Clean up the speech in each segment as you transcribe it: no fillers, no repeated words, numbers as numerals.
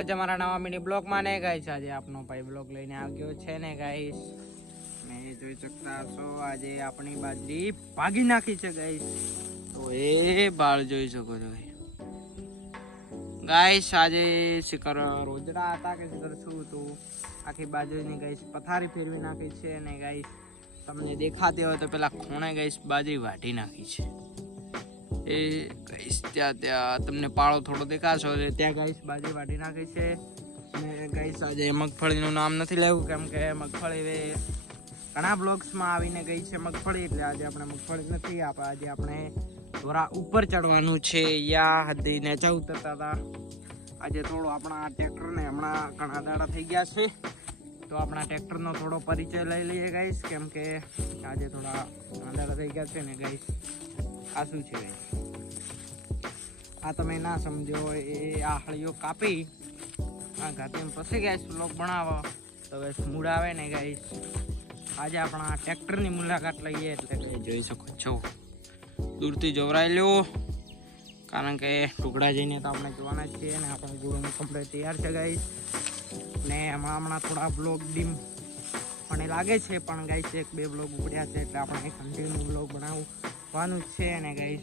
અમારા નવા mini blog માં ને ગાઈસ આજે આપનો ભાઈ બ્લોગ લઈને આવ્યો છે ને ગાઈસ ને જોઈ શકતા છો આજે આપણી બાજરી ભાગી નાખી છે ગાઈસ તો એ બાળ જોઈ શકો છો ગાઈસ આજે શિખર રોજડા હતા કે શિખર શું હતું આખી બાજરીની ગાઈસ પથારી ફેરવી નાખી છે અને ગાઈસ તમને દેખાતી હોય તો પેલા ખૂણે ગાઈસ બાજરી વાઢી નાખી છે એ ગાઈસ ત્યાં તમને પાળો થોડો દેખાશો ત્યાં ગાઈસ બાજરી વાઢી નાખી છે અને ગાઈસ આજે મગફળીનું નામ નથી લેવું કેમ કે મગફળી ઘણા બ્લોગ્સમાં આવીને ગઈ છે મગફળી એટલે આજે આપણે મગફળી નથી આજે આપણે થોડા ઉપર ચડવાનું છે યા હદી નેચા ઉતરતા હતા આજે થોડો આપણા ટ્રેક્ટરને હમણાં ઘણા દાડા થઈ ગયા છે તો આપણા ટ્રેક્ટરનો થોડો પરિચય લઈ લઈએ ગાઈસ કેમ કે આજે થોડા દાડા થઈ ગયા છે ને ગાઈસ આ શું છે ગાઈસ આ તમે ના સમજો એ આ હળીઓ કાપી આ ઘાતી પછી ગાઈસ બ્લોગ બનાવો તો ગાઈસ મૂડ આવે ને ગાઈસ આજે આપણા ટ્રેક્ટરની મુલાકાત લઈએ એટલે કે જોઈ શકો છો દૂરથી જોવરાઈ લો કારણ કે ટુકડા જઈને તો આપણે જોવાના જ છીએ અને આપણો ગોળો કમ્પ્લીટ તૈયાર છે ગાઈસ ને હમણાં થોડા બ્લોગ ડીમ મને લાગે છે પણ ગાઈસ એક બે બ્લોગ ઉપડ્યા છે એટલે આપણે કન્ટિન્યુ બ્લોગ બનાવવાનું જ છે અને ગાઈસ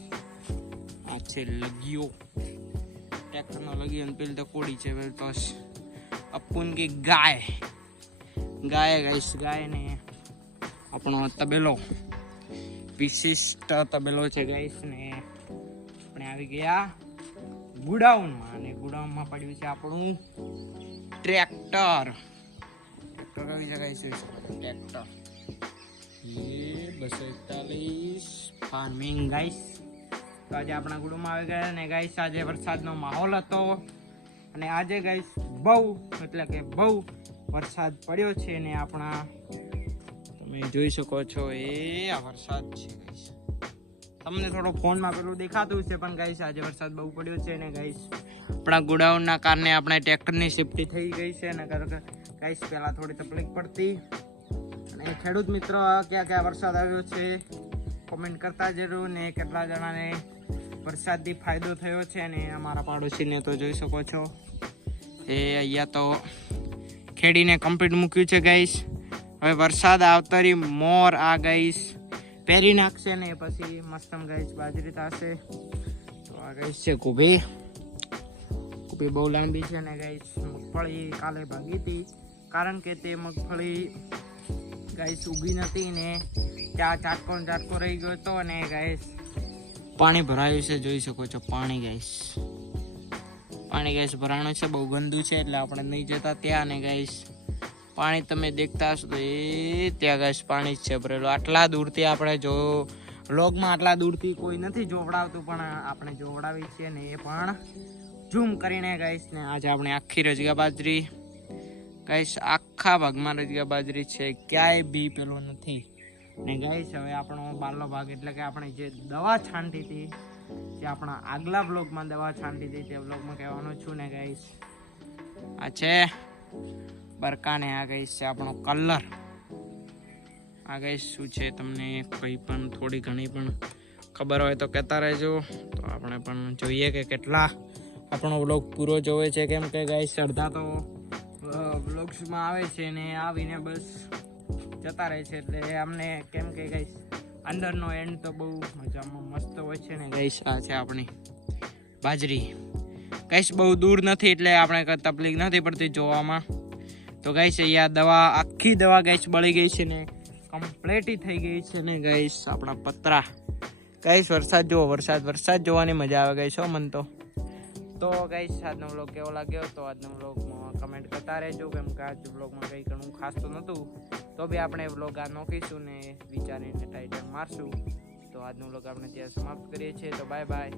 આ છે લગીઓ ટ્રેક્ટરનો લગીઓ અને પેલી તો કોડી છે પેલી તો અપુન કી ગાય ગાઈસ ગાય ને આપણો તબેલો વિશિષ્ટ તબેલો છે ગાઈસ ને આપણે આવી ગયા ગુડાઉનમાં અને ગુડાઉનમાં પડ્યું છે આપણું ટ્રેક્ટર કયું છે ગાઈસ ટ્રેક્ટર એ 241 ફાર્મિંગ ગાઈસ તો આજે આપણા ગુડુમાં આવી ગયા ને ગાઈસ આજે વરસાદનો માહોલ હતો અને આજે ગાઈસ બહુ એટલે કે બહુ વરસાદ પડ્યો છે ને આપણા તમે જોઈ શકો છો એ આ વરસાદ છે ગાઈસ તમને થોડો ફોનમાં પેલું દેખાતું છે પણ ગાઈસ આજે વરસાદ બહુ પડ્યો છે ને ગાઈસ આપણા ગોડાઉનના કારણે આપણે ટ્રેક્ટરની સેફટી થઈ ગઈ છે ને ગાઈસ પહેલાં થોડી તકલીફ પડતી અને ખેડૂત મિત્રો ક્યાં ક્યાં વરસાદ આવ્યો છે કોમેન્ટ કરતા જરૂર ને કેટલા જણાને વરસાદથી ફાયદો થયો છે ને અમારા પાડોશીને તો જોઈ શકો છો એ અહીંયા તો ખેડીને કમ્પ્લીટ મૂક્યું છે ગાઈસ હવે વરસાદ આવતારી મોર આ ગાઈસ પહેરી નાખશે ને પછી મસ્તમ ગાઈસ બાજરી થશે તો આ ગાઈસ છે કુભી બહુ લાંબી છે ને ગાઈસ મગફળી કાલે ભાગી હતી કારણ કે તે મગફળી ગાઈસ ઊભી નથી ને ત્યાં ચાટકો રહી ગયો હતો અને ગાઈસ પાણી ભરાયું છે જોઈ શકો છો પાણી ગાઈસ ભરાણું છે બહુ ગંદુ છે એટલે આપણે નહીં જતા ત્યાં ને ગાઈસ પાણી તમે દેખતા હશો તો એ ત્યાં ગાઈસ પાણી જ છે ભરેલું આટલા દૂરથી આપણે જો વ્લોગમાં આટલા દૂરથી કોઈ નથી જોવડાવતું પણ આપણે જોવડાવી છીએ ને એ પણ ઝૂમ કરીને ગાઈસ ને આજે આપણે આખી રજગા બાજરી ગાઈસ આખા ભાગમાં રજગા બાજરી છે ક્યાંય બી પેલો નથી ને ગાઈસ હવે આપણો બારલો ભાગ એટલે કે આપણે જે દવા છાંટી હતી જે આપણા આગલા બ્લોગમાં દવા છાંટી હતી તે બ્લોગમાં કહેવાનું છું ને ગાઈસ આ છે બરકાને આ ગાઈસ છે આપણો કલર આ ગાઈસ શું છે તમને કંઈ પણ થોડી ઘણી પણ ખબર હોય તો કહેતા રહેજો તો આપણે પણ જોઈએ કે કેટલા આપણો બ્લોગ પૂરો જોવે છે કેમ કે ગાઈસ અડધા તો બ્લોગ્સમાં આવે છે ને આવીને બસ જતા રહે છે એટલે અમને કેમ કે ગાઈસ અંદરનો એન્ડ તો બહુ મજામાં મસ્ત હોય છે ને ગાઈસ આ છે આપણી બાજરી ગાઈસ બહુ દૂર નથી એટલે આપણે કંઈ તકલીફ નથી પડતી જોવામાં તો ગાઈસ અહીંયા દવા આખી દવા ગાઈસ બળી ગઈ છે ને કમ્પ્લીટ થઈ ગઈ છે ને ગાઈસ આપણા પતરા ગાઈસ વરસાદ જોવાની મજા આવે ગાઈસ હો મન તો ગાઈસ આજનો વ્લોગ કેવો લાગ્યો તો આજનો વ્લોગમાં કમેન્ટ કરતા રહેજો કેમ કે આજ વ્લોગમાં કંઈ ઘણું ખાસ તો નહોતું તો બી આપણે વ્લોગ આ નોખીશું ને વિચારીને ટાઇટલ મારશું તો આજનો વ્લોગ આપણે ત્યાં સમાપ્ત કરીએ છીએ તો બાય બાય